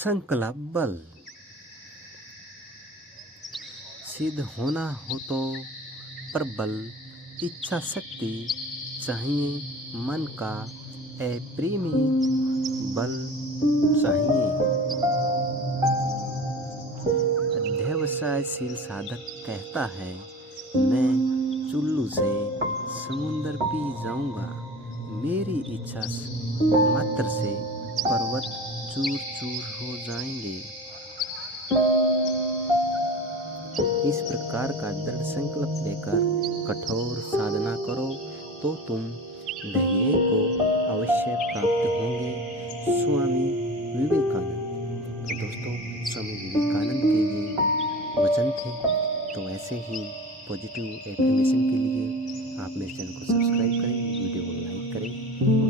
संकल्प बल। सिद्ध होना हो तो प्रबल इच्छा शक्ति चाहिए, मन का अपरिमित बल चाहिए। अध्यवसायशील साधक कहता है, मैं चुल्लू से समुंदर पी जाऊंगा, मेरी इच्छा मात्र से पर्वत चूर चूर हो जाएंगे। इस प्रकार का दृढ़ संकल्प लेकर कठोर साधना करो तो तुम ध्येय को अवश्य प्राप्त होंगे। स्वामी विवेकानंद। तो दोस्तों, स्वामी विवेकानंद के ये वचन थे। तो ऐसे ही पॉजिटिव एफर्मेशन के लिए आप मेरे चैनल को सब्सक्राइब करें, वीडियो को लाइक करें।